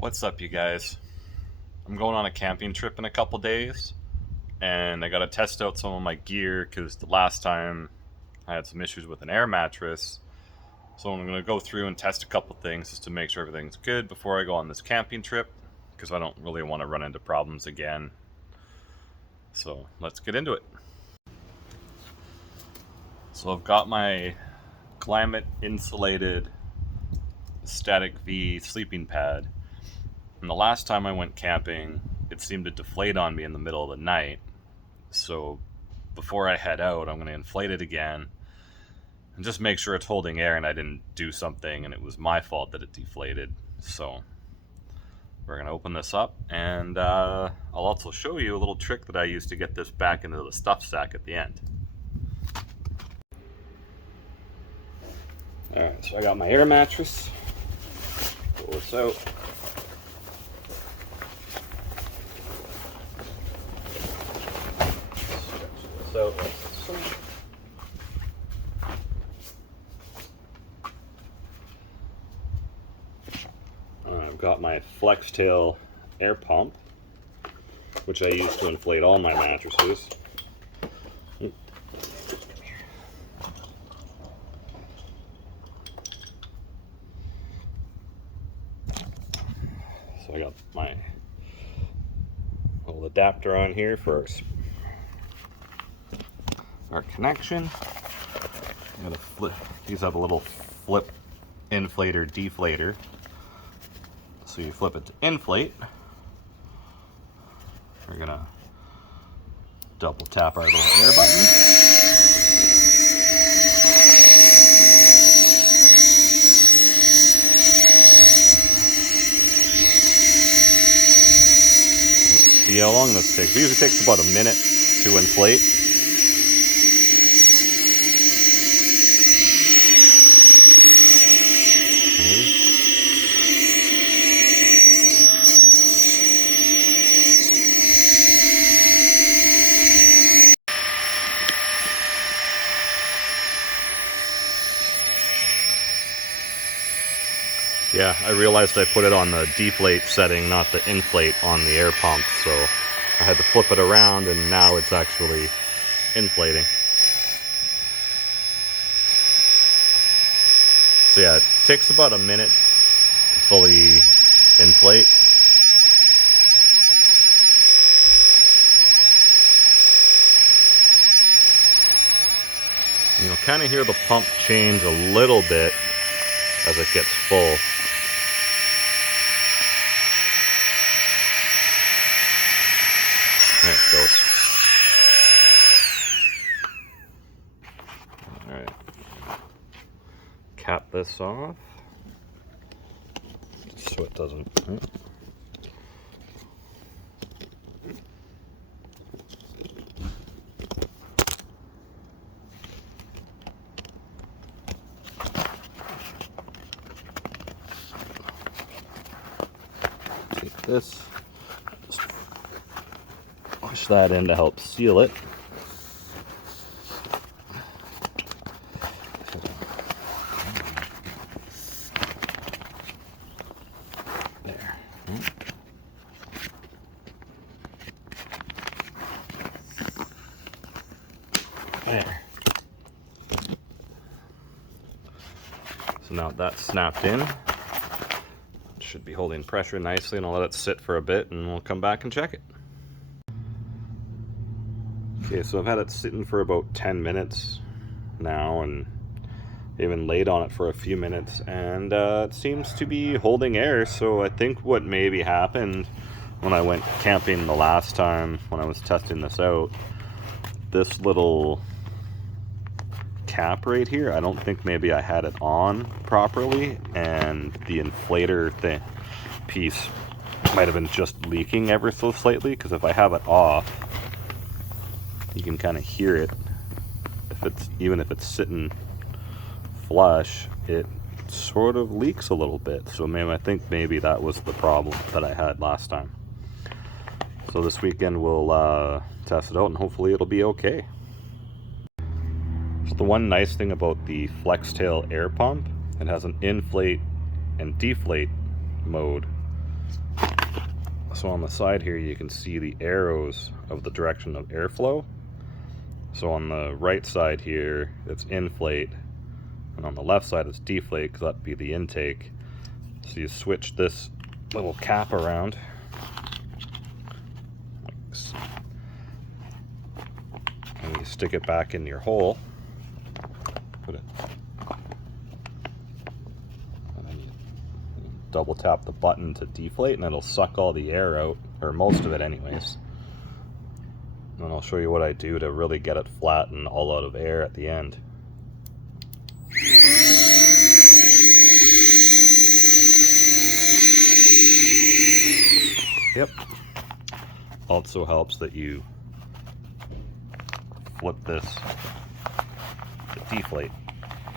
What's up, you guys? I'm going on a camping trip in a couple days, and I gotta test out some of my gear because the last time I had some issues with an air mattress. So I'm gonna go through and test a couple things just to make sure everything's good before I go on this camping trip, because I don't really want to run into problems again. So let's get into it. So I've got my KLYMIT insulated static V sleeping pad. And the last time I went camping, it seemed to deflate on me in the middle of the night. So before I head out, I'm going to inflate it again and just make sure it's holding air and I didn't do something and it was my fault that it deflated. So we're going to open this up, and I'll also show you a little trick that I used to get this back into the stuff sack at the end. Alright, so I got my air mattress. Pull this out. So I've got my flex tail air pump, which I use to inflate all my mattresses. So I got my little adapter on here for our connection. I'm gonna flip. These have a little flip inflator deflator. So you flip it to inflate. We're gonna double tap our little air button. Let's see how long this takes. It usually takes about a minute to inflate. Yeah, I realized I put it on the deflate setting, not the inflate on the air pump, so I had to flip it around, and now it's actually inflating. So yeah, it takes about a minute to fully inflate. You'll kind of hear the pump change a little bit as it gets full. There it goes. Alright. Cap this off so it doesn't. Take this. Push that in to help seal it. There. There. So now that's snapped in. It should be holding pressure nicely, and I'll let it sit for a bit and we'll come back and check it. Okay, so I've had it sitting for about 10 minutes now, and even laid on it for a few minutes, and it seems to be holding air. So I think what maybe happened when I went camping the last time when I was testing this out, this little cap right here, I don't think maybe I had it on properly, and the inflator thing piece might have been just leaking ever so slightly, because if I have it off, you can kind of hear it. Even if it's sitting flush, it sort of leaks a little bit. So I think maybe that was the problem that I had last time. So this weekend we'll test it out, and hopefully it'll be okay. So the one nice thing about the FlexTail air pump, it has an inflate and deflate mode. So on the side here, you can see the arrows of the direction of airflow. So on the right side here, it's inflate, and on the left side it's deflate, because that'd be the intake. So you switch this little cap around, and you stick it back in your hole. Put it, and then you double tap the button to deflate, and it'll suck all the air out, or most of it anyways. And I'll show you what I do to really get it flat and all out of air at the end. Yep. Also helps that you flip this to deflate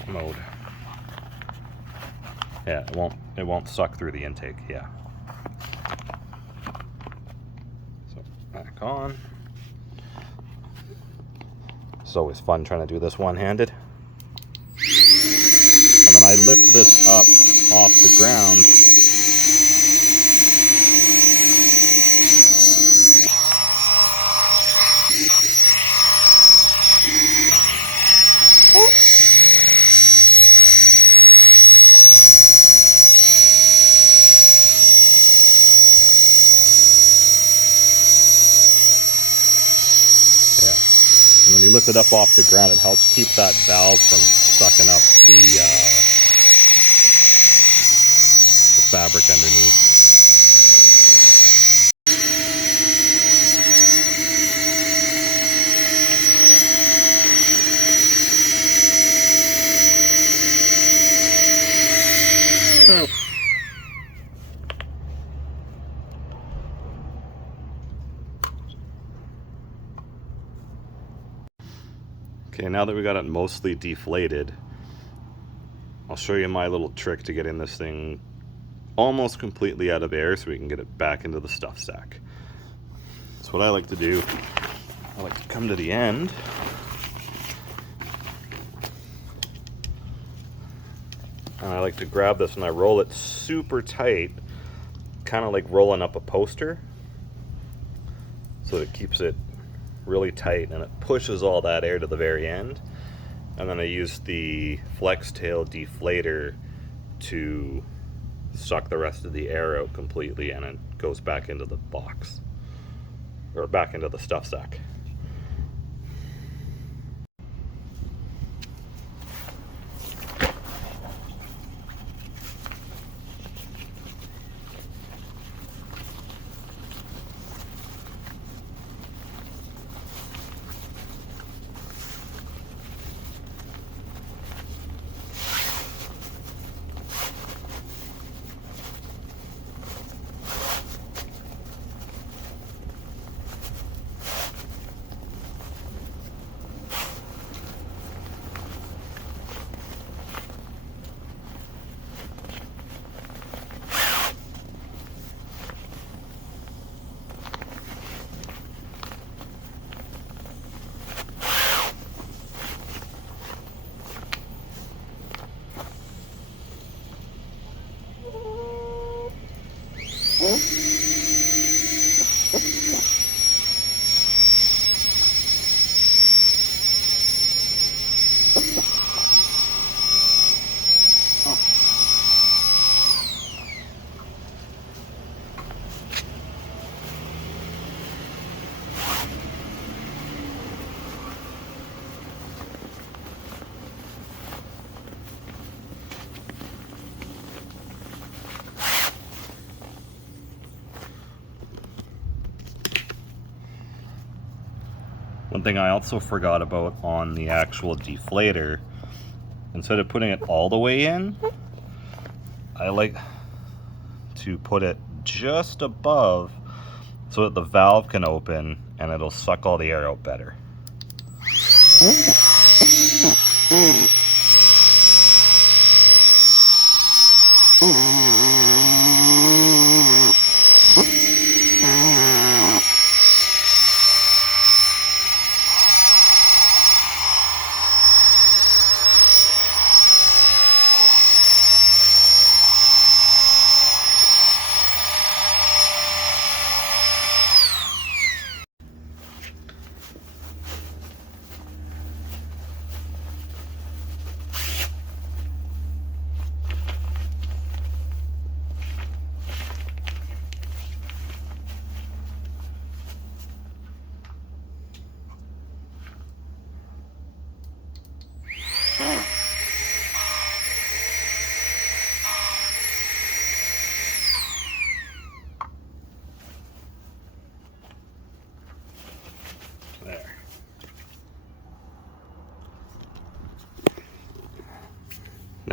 mode. Yeah, it won't suck through the intake. Yeah. So back on. It's always fun trying to do this one-handed. And then I lift this up off the ground. Yeah. And when you lift it up off the ground, it helps keep that valve from sucking up the fabric underneath. Okay, now that we got it mostly deflated, I'll show you my little trick to getting this thing almost completely out of air so we can get it back into the stuff sack. That's what I like to do. I like to come to the end, and I like to grab this and I roll it super tight, kind of like rolling up a poster, so it keeps it really tight and it pushes all that air to the very end. And then I use the flex tail deflator to suck the rest of the air out completely, and it goes back into the box, or back into the stuff sack. One thing I also forgot about on the actual deflator, instead of putting it all the way in, I like to put it just above so that the valve can open and it'll suck all the air out better.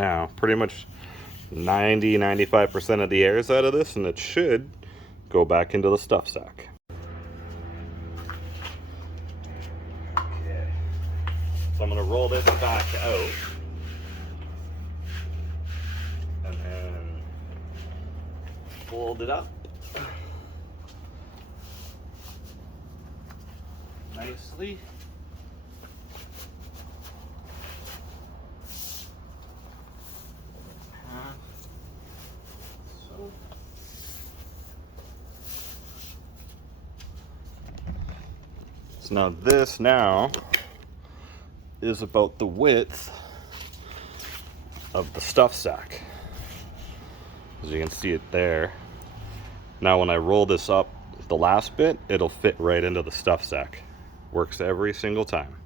now. Pretty much 90-95% of the air is out of this, and it should go back into the stuff sack. Okay, so I'm going to roll this back out and then fold it up nicely. So now this is about the width of the stuff sack. As you can see it there. Now when I roll this up, the last bit, it'll fit right into the stuff sack. Works every single time.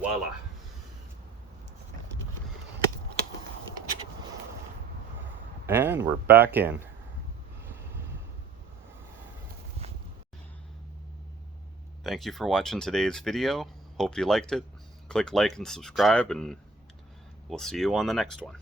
Voila. And we're back in. Thank you for watching today's video. Hope you liked it. Click like and subscribe, and we'll see you on the next one.